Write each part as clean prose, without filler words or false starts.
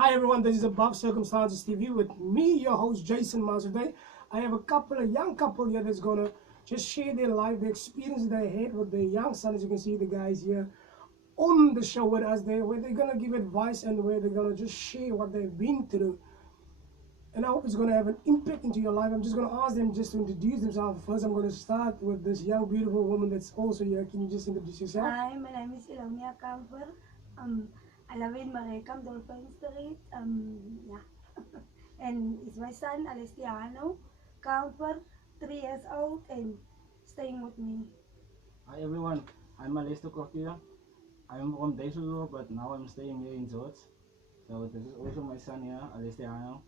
Hi everyone, this is Above Circumstances TV with me, your host Jason Miles. Today, I have a young couple here that's gonna just share their life, the experience they had with their young son. As you can see, the guys here on the show with us, where they're gonna give advice and where they're gonna just share what they've been through. And I hope it's gonna have an impact into your life. I'm just gonna ask them just to introduce themselves. First, I'm gonna start with this young, beautiful woman that's also here. Can you just introduce yourself? Hi, my name is Ilonia Kamper. I live in Marekam, Dolphin Street. Yeah. And it's my son, Alestiano Kamper, 3 years old, and staying with me. Hi everyone, I'm Alessio Cortia. I'm from Dijsselhoek, but now I'm staying here in George. So this is also my son here, Alessio.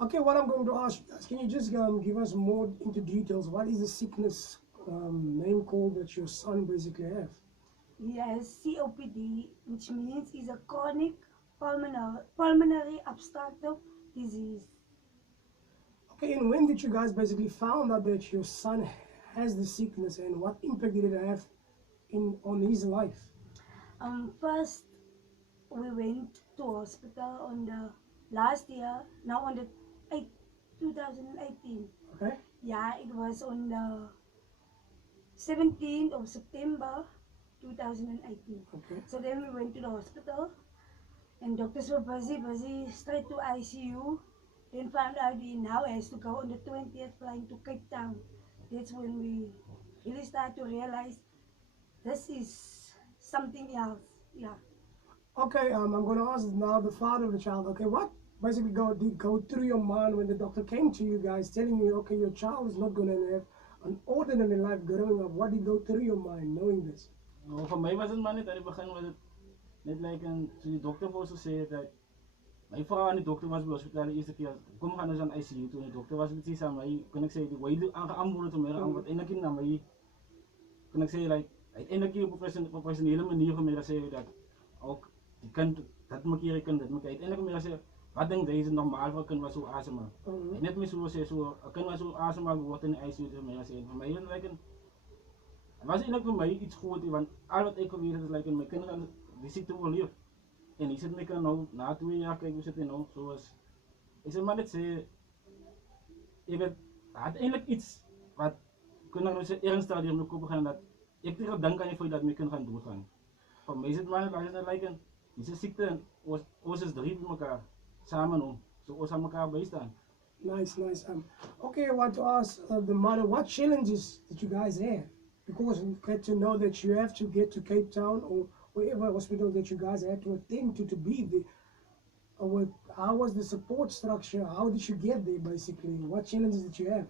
Okay, what I'm going to ask you guys, can you just give us more into details? What is the sickness name called that your son basically have? He has COPD, which means is a chronic pulmonary obstructive disease. Okay, and when did you guys basically found out that your son has the sickness and what impact did it have on his life? First, we went to hospital on the last year, now on the 2018. Okay, Yeah, it was on the 17th of September 2018. okay, So then we went to the hospital and doctors were busy, straight to ICU. Then found out he now has to go on the 20th flying to Cape Town. That's when we really started to realize this is something else. Yeah. okay. I'm going to ask now the father of the child. Okay, what basically did go through your mind when the doctor came to you guys telling you, okay, your child is not going to have an ordinary life growing up? What did go through your mind knowing this? Nou, voor mij was het maar net aan het begin was het net like een, so die dokter voor ons zei dat mijn vrouw aan de dokter was bij het hospitaal de eerste keer, kom gaan eens aan ICU toen de dokter was precies aan mij, kon ik zeggen, wat je aangeantwoord te mij, aan wat eindelijk naar mij, kon ik zeggen, like, uiteindelijk op een professionele manier van mij dat zei dat ook die kind, dat moet je kind, dat moet je uiteindelijk meer zeggen, wat denk deze normaal voor een kind was zo asemal. Net meer zo zeggen, zo, een kind was zo asemal wordt in de ICU te mij zeggen, voor mij is het like een, het was eigenlijk voor mij iets goed, want al wat ik geweest is, like, mijn kinderen die ziekte overleefd. En ik zit niet nou, na 2 jaar, kijk, we zitten nou, zoals, ik zeg maar net zeggen, ik weet, uiteindelijk iets wat, kunnen we zeggen, ernstig die om kopen gaan, dat, ik tegen dank aan je voor dat we kunnen gaan doorgaan. Voor mij is het maar, als het lijken, deze ziekte, ons is drie met elkaar, samen om, zo ons aan elkaar bijstaan. Nice, nice. Okay, I want to ask the mother, what challenges did you guys have? Because we get to know that you have to get to Cape Town or wherever hospital that you guys had to attend to be there. How was the support structure? How did you get there, basically? What challenges did you have?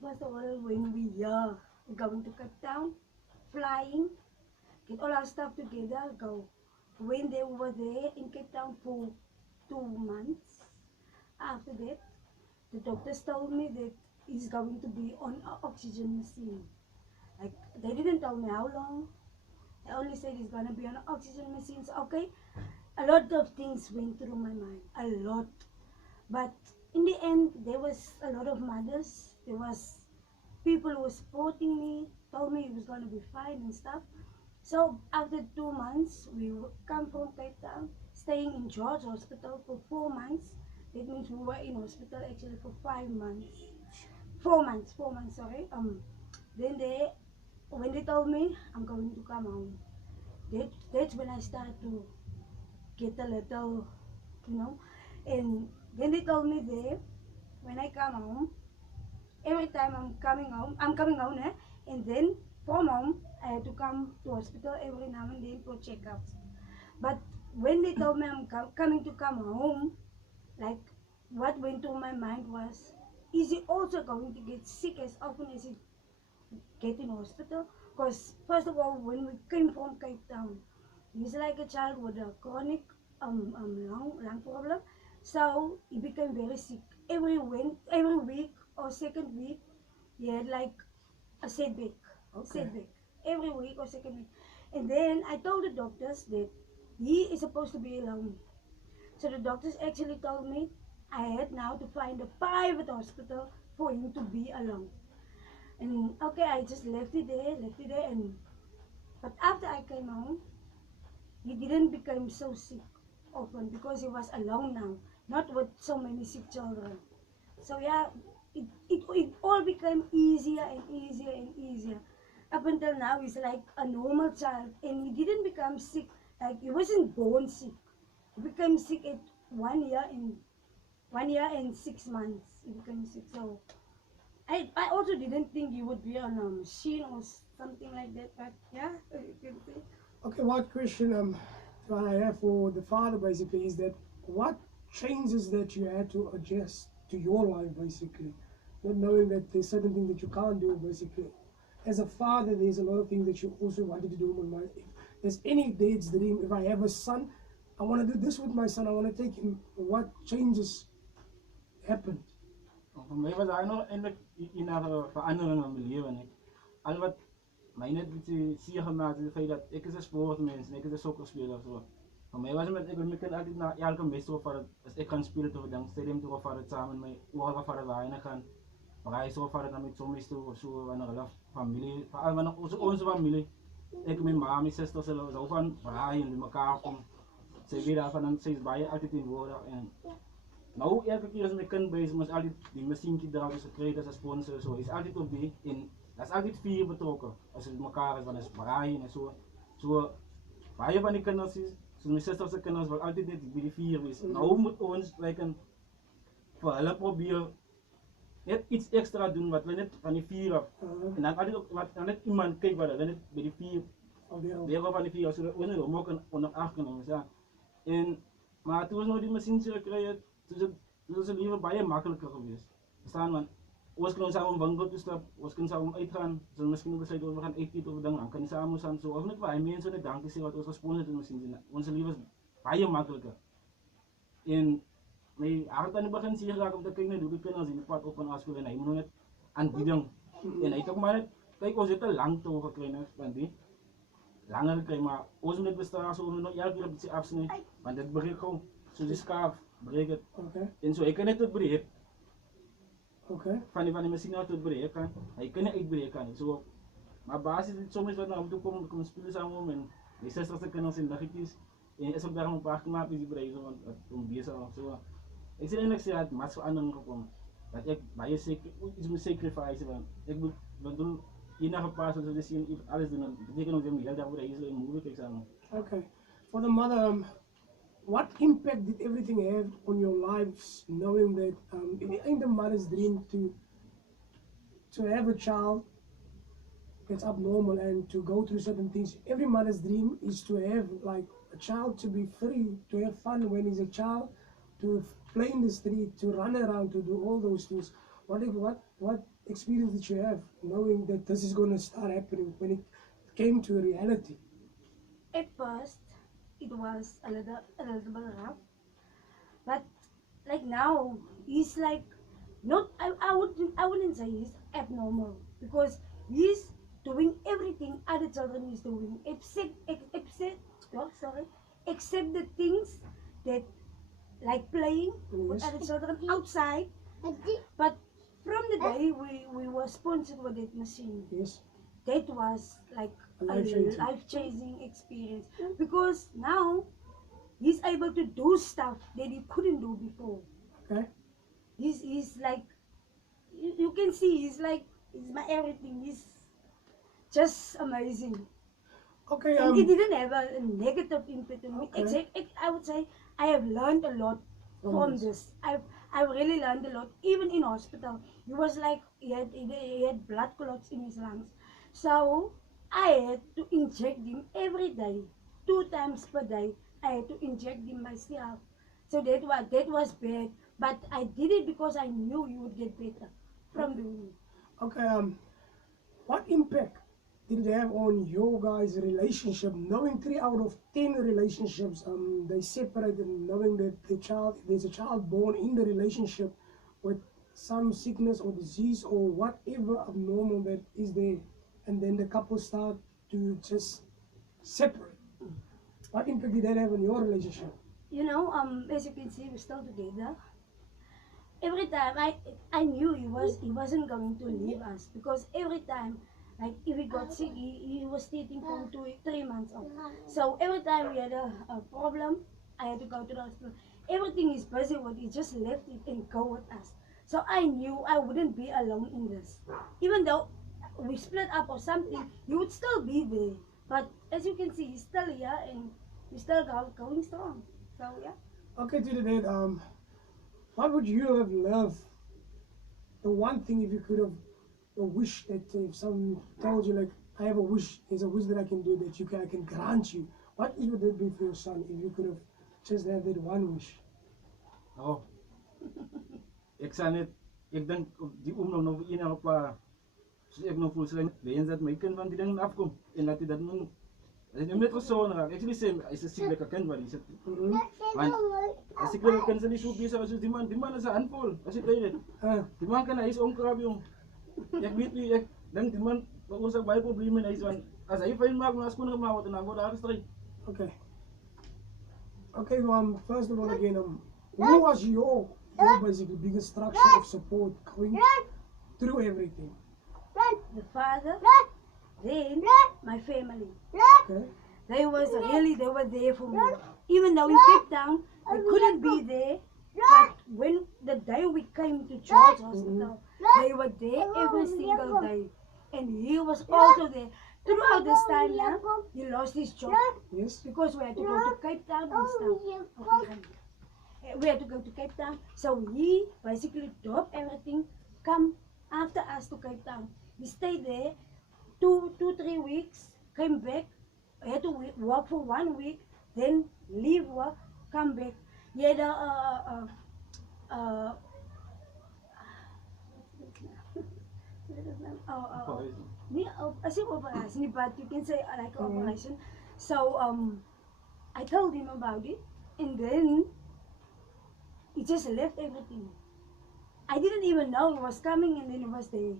First of all, when we are going to Cape Town, flying, get all our stuff together, go. When they were there in Cape Town for 2 months, after that, the doctors told me that he's going to be on an oxygen machine. Like, they didn't tell me how long. They only said he's going to be on an oxygen machine. So, okay, a lot of things went through my mind. A lot. But in the end, there was a lot of mothers. There was people who were supporting me, told me he was going to be fine and stuff. So after 2 months, we come from Cape Town, staying in George Hospital for 4 months. That means we were in hospital actually for 5 months. 4 months, 4 months, sorry. Then when they told me I'm going to come home, that's when I started to get a little, you know. And then they told me there, when I come home, every time I'm coming home, eh? And then from home, I had to come to hospital every now and then for checkups. But when they told me I'm coming to come home, like, what went through my mind was, is he also going to get sick as often as he get in hospital? Because first of all, when we came from Cape Town, he's like a child with a chronic lung problem, so he became very sick. Every week or second week, he had like a setback, Okay. every week or second week. And then I told the doctors that he is supposed to be alone. So the doctors actually told me I had now to find a private hospital for him to be alone. And okay, I just left it there, and but after I came home, he didn't become so sick. often because he was alone now, not with so many sick children. So yeah, it all became easier and easier and easier. Up until now, he's like a normal child, and he didn't become sick. Like he wasn't born sick. He became sick at 1 year and 1 year and 6 months. He became sick. So I also didn't think he would be on a machine or something like that. But yeah, you can see. Okay, what question I have for the father basically is that what changes that you had to adjust to your life basically, not knowing that there's certain things that you can't do basically. As a father, there's a lot of things that you also wanted to do with my. If there's any dad's dream, if I have a son, I want to do this with my son. I want to take him. What changes happened? Voor mij was daar nog eindelijk in een verandering in mijn leven. Ik, al wat mij net beetje zeer gemaakt is het feit dat ik is een sportmens en ik is een soccerspeler of zo. Voor mij was het met ik kan altijd naar elke wedstrijd voor het, als ik kan spelen toch dan stadium toe voor het samen met mij ogen voor het waaien gaan. Reizen voor het dan met zombies toe of zo van een familie, vooral van onze familie. Ik met mama, mijn zuster zullen zo van waaien met elkaar komen. Ze weer daarvan en ze is bij je altijd in woorden en nou, elke keer als mijn kind bezig is, altijd die machientje eruit is gekregen als sponsor, zo is altijd op die, en dat is altijd 4 betrokken. Als het elkaar is, dan is het braaien en zo. Zo, waar je van die kinders is, zoals mijn zusterse kinders, wil altijd net bij die 4 is. Nou moet ons, voor hulle proberen, net iets extra doen, wat we net van die 4 af. En dan altijd ook, dan net iemand kijkt wat we net bij die 4, weer van die 4, zodat we niet ook onder 8 kunnen zijn. En, maar toen we nou die machientje gekregen, dus het leven baie makkelijker geweest. Verstaan man? Ons kan samen winkel toe stap, ons kan samen uitgaan, so misschien besluit we gaan eten of dan kan samen gaan so of net baie mense net dankie sê wat ons gesponsor het misschien. Ons leven is baie makkelijker. En my hart aan die begin seer geraak om te kyk net hoe die kinders in die pad op en afspeel en hy moet net aanbieding. En hy het ook maar net kyk ons het 'n lang toe gekry net van die langer gekry maar ons moet net bestaan so ons nog elke keer op die afsny want dit breek gou so die skaaf breek het. Okay. En so hy kan net tot breek. Okay. Van die machine af tot breek kan. Hy kan nie uitbreek kan nie. So maar basies dit soms wat nou toe kom speel saam en die susters se kinders en liggetjies en is ook daar 'n paar gemaak is die breek so want om besig so. Ek sê eintlik sê dat mas verandering gekom. Dat ek baie seker iets moet sacrifice want ek moet bedoel enige pas as jy sien alles doen beteken ons jy moet heeldag oor hy is 'n moeilik eksamen. Okay. For the mother, what impact did everything have on your lives, knowing that it ain't the mother's dream to have a child that's abnormal and to go through certain things. Every mother's dream is to have like a child to be free, to have fun when he's a child, to play in the street, to run around, to do all those things. What experience did you have knowing that this is going to start happening when it came to reality? At first, it was a little bit rough, but like now, he's like not. I wouldn't say he's abnormal because he's doing everything other children is doing, except the things that like playing with other children outside. But from the day we were sponsored with that machine, Yes. that was like a Life-changing. life-changing experience because now he's able to do stuff that he couldn't do before. Okay. He's like you can see he's my everything. He's just amazing. Okay. And it didn't have a negative impact on me. Okay. I would say I have learned a lot from this. I've really learned a lot. Even in hospital, he was like he had blood clots in his lungs. So I had to inject him every day, 2 times per day. I had to inject him myself. So that was bad. But I did it because I knew he would get better from doing it. Okay. What impact did it have on your guys' relationship? Knowing 3 out of 10 relationships, they separated, knowing that there's a child born in the relationship with some sickness or disease or whatever abnormal that is there, and then the couple start to just separate. What impact did that have on your relationship? You know, as you can see, we're still together. Every time I knew he wasn't going to leave us because every time, like if he got sick, he was taking from 3 months off. So every time we had a problem, I had to go to the hospital. Everything is busy with it, just left it and go with us. So I knew I wouldn't be alone in this. Even though we split up or something, he would still be there. But as you can see, he's still here and we're still going strong. So yeah. Okay, to the date, what would you have loved? The one thing, if you could have a wish that if someone told you like, I have a wish, there's a wish that I can do that I can grant you. What would that be for your son if you could have just had that one wish? Ako, ek sal net, ek dink op die oomlik nog een op so ek nog voel sy wens dat my kind van die ding afkom en dat hy dat moet hy net gesond raak. Ek sê hy's 'n sieklike kind wat hy sit. Want as ek wil kan sy nie so besig as die man is 'n handvol. As ek weet dit. Die man kan hy's onkrap jong. Ek weet nie ek dink die man ons het baie probleme en hy's want as hy fyn maak maar skoon gemaak word en dan word daar gestryd. Okay. Okay, first of all again, who was your basically biggest structure of support going through everything? The father, then my family. Okay. They were there for me. Even though in Cape Town, they couldn't be there. But when the day we came to George Hospital, they were there every single day. And he was also there. Throughout this time now, he lost his job. Yes. Because we had to go to Cape Town and stuff. Okay. We had to go to Cape Town. So he basically dropped everything, come after us to Cape Town. He stayed there 3 weeks, came back. I had to work for 1 week, then leave work, come back. He had I say operation, but you can say like operation. So I told him about it, and then he just left everything. I didn't even know he was coming, and then he was there.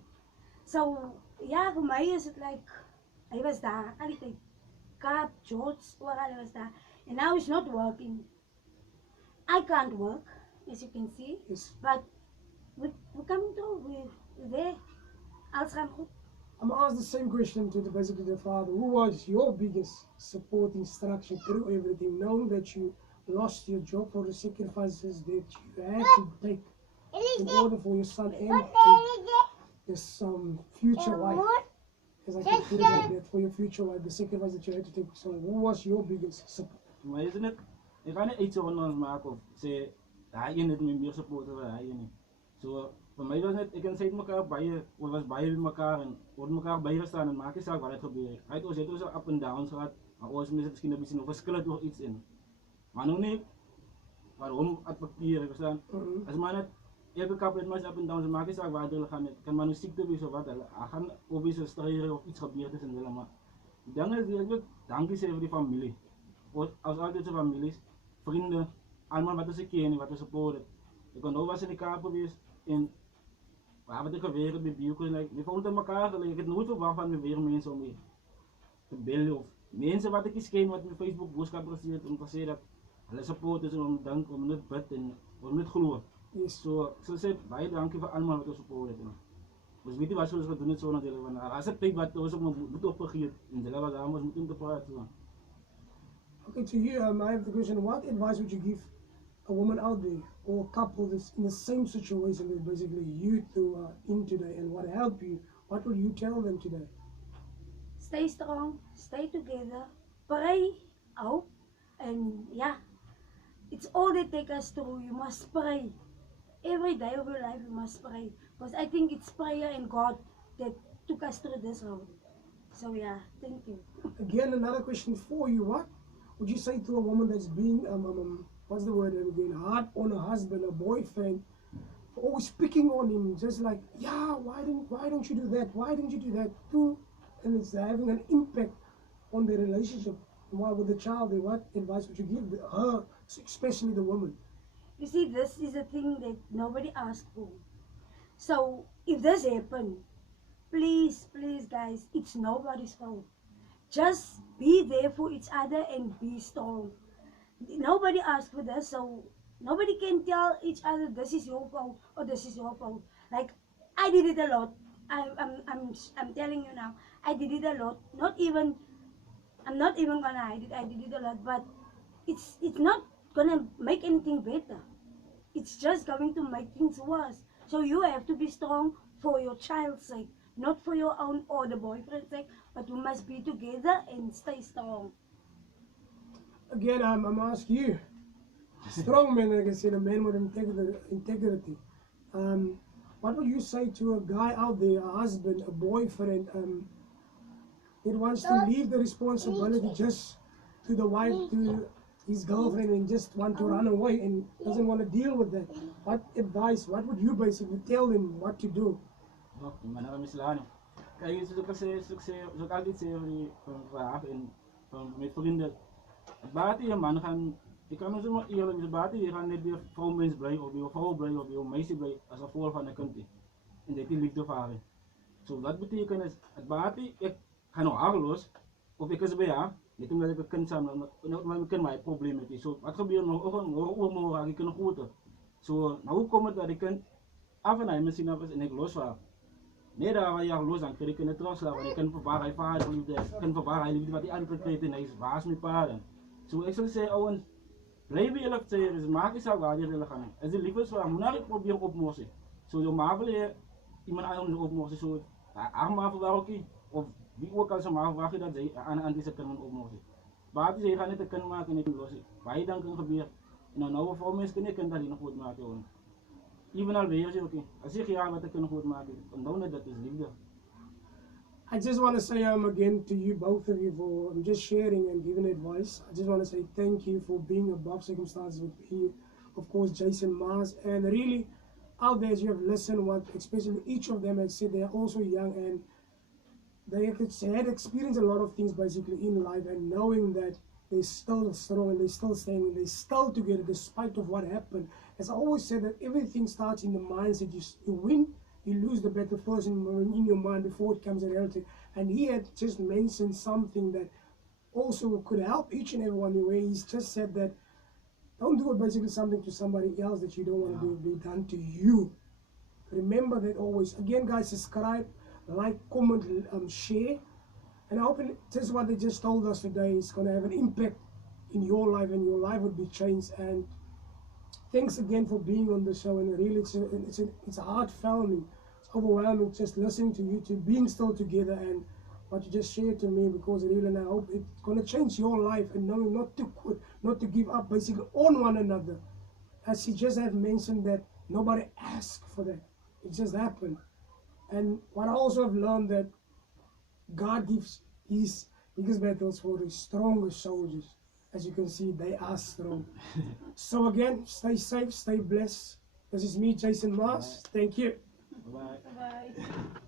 So yeah, for my is it like I was there, everything. Cap, George, oral was there, and now he's not working. I can't work, as you can see, Yes. but we're coming through. We're there. Alles gaan goed. I'm gonna ask the same question to basically the father. Who was your biggest supporting structure through everything, knowing that you lost your job for the sacrifices that you had to take in order for your son and his future wife, as I can put it like that, for your future wife, the sacrifice that you had to take. So who was your biggest support? Maar is net ek kan nie iets onder maak of sê daai een het my meer support oor daai een nie. So vir my was net ek en sy het mekaar baie ons was baie by mekaar en ons mekaar baie gestaan en maak nie saak wat het gebeur. Hy het ons up and downs gehad, maar ons mense miskien 'n bietjie nog verskillend oor iets in. Maar nou nie waarom adverteer, verstaan? As maar net elke couple het maar up and downs, maak nie saak waar hulle gaan net. Kan maar nou siekte wees of wat hulle gaan obviously stryre of iets gebeur tussen hulle maar. Die ding is ek wil dankie sê vir die familie. Ons as altyd se families, vriende, almal wat ons ken en wat ons support het. Ek kon nou was in die Kaap gewees en waar wat ek geweer het met Bioko en ek voel dit mekaar gelyk. Ek het nooit verwag van my weer mense om mee te bel of mense wat ek ken wat op Facebook boodskap gestuur het om te sê dat hulle support is en om dink om net bid en om net glo. Yes. So sê baie dankie vir almal wat ons support het. Ons weet nie wat ons gedoen het sonder julle want as ek tyd wat ons ook moet opgegee en julle was daar ons moet te praat so. Okay, to you, I have the question, what advice would you give a woman out there or a couple that's in the same situation that basically you two are in today and what helped you? What would you tell them today? Stay strong, stay together, pray, hope, and yeah, it's all they take us through. You must pray. Every day of your life you must pray. Because I think it's prayer and God that took us through this road. So yeah, thank you. Again, another question for you. What would you say to a woman that's being, what's the word again, hard on her husband, a boyfriend, for always picking on him, just like, yeah, why don't you do that? Why don't you do that too? And it's having an impact on the relationship. Why with the child? What advice would you give her, especially the woman? You see, this is a thing that nobody asked for. So if this happens, please, please guys, it's nobody's fault. Just be there for each other and be strong. Nobody asked for this, so nobody can tell each other this is your fault or this is your fault. Like I did it a lot. I'm telling you now, I did it a lot. I'm not even gonna hide it. I did it a lot, but it's not gonna make anything better. It's just going to make things worse. So you have to be strong for your child's sake, not for your own or the boyfriend's sake, but you must be together and stay strong. Again, I'm asking you, strong man, like I said, a man with integrity. What would you say to a guy out there, a husband, a boyfriend, that wants to leave the responsibility just to the wife, to his girlfriend, and just want to run away and doesn't want to deal with that? What advice, what would you basically tell him what to do? Oh, gimana kami sila ano. Kaya yun sila kasi so kagit siya from Raaf and from met vrienden. Het baat hier man gaan ik kan ons maar eerlijk is baat hier gaan net weer vrouwmens blij of weer vrouw blij of weer meisje blij als gevolg van 'n kind. En dit die liefde varen. So wat betekent is het baat ek gaan nou aangelos of ek is by haar net omdat ek 'n kind saam nou my kind my probleem het. So wat gebeur nou oor ek kan goed. So nou kom dit dat die kind af en hy miskien af is en ek los haar. Nee, daar waar jy los dan kry ek net terugslag want ek kan verbaar hy vaar liefde kan verbaar hy liefde wat die ander kry en hy is baas met paare. So ek sal sê ouens bly by julle sê is maak nie saak waar jy gaan. As die liefdesvraag moet nou probeer opmos. So jou ma wil jy iemand anders opmos so maar vir welkie of wie ook al so maar wag jy dat jy aan die se kan opmos. Baat jy gaan net 'n kind maak en net los. Baie dan kan gebeur. En nou vir mense kan nie kind dat jy nog goed maak jou. Even al weet jy okay. As jy ja wat ek kan goed maak, onthou net dat is liefde. I just want to say again to you, both of you, for just sharing and giving advice. I just want to say thank you for being above circumstances with me, of course, Jason Mars, and really out there as you have listened, what especially each of them has said, they are also young and they had experienced a lot of things basically in life, and knowing that they're still strong and they're still staying and they're still together despite of what happened. As I always say, that everything starts in the mindset. You win, you lose the battle first in your mind before it comes to reality. And he had just mentioned something that also could help each and every one in a way. He's just said that don't do basically something to somebody else that you don't want to be done to you. Remember that always. Again, guys, subscribe, like, comment, share. And I hope just what they just told us today is going to have an impact in your life, and your life would be changed. And thanks again for being on the show. And really, it's a heartfelt, it's overwhelming just listening to you two being still together and what you just shared to me, because really, and I hope it's going to change your life and knowing not to quit, not to give up, basically on one another. As he just have mentioned that nobody asked for that, it just happened. And what I also have learned that God gives his biggest battles for the strongest soldiers. As you can see, they are strong. So again, stay safe, stay blessed. This is me, Jason Mars. Thank you. Bye. Bye.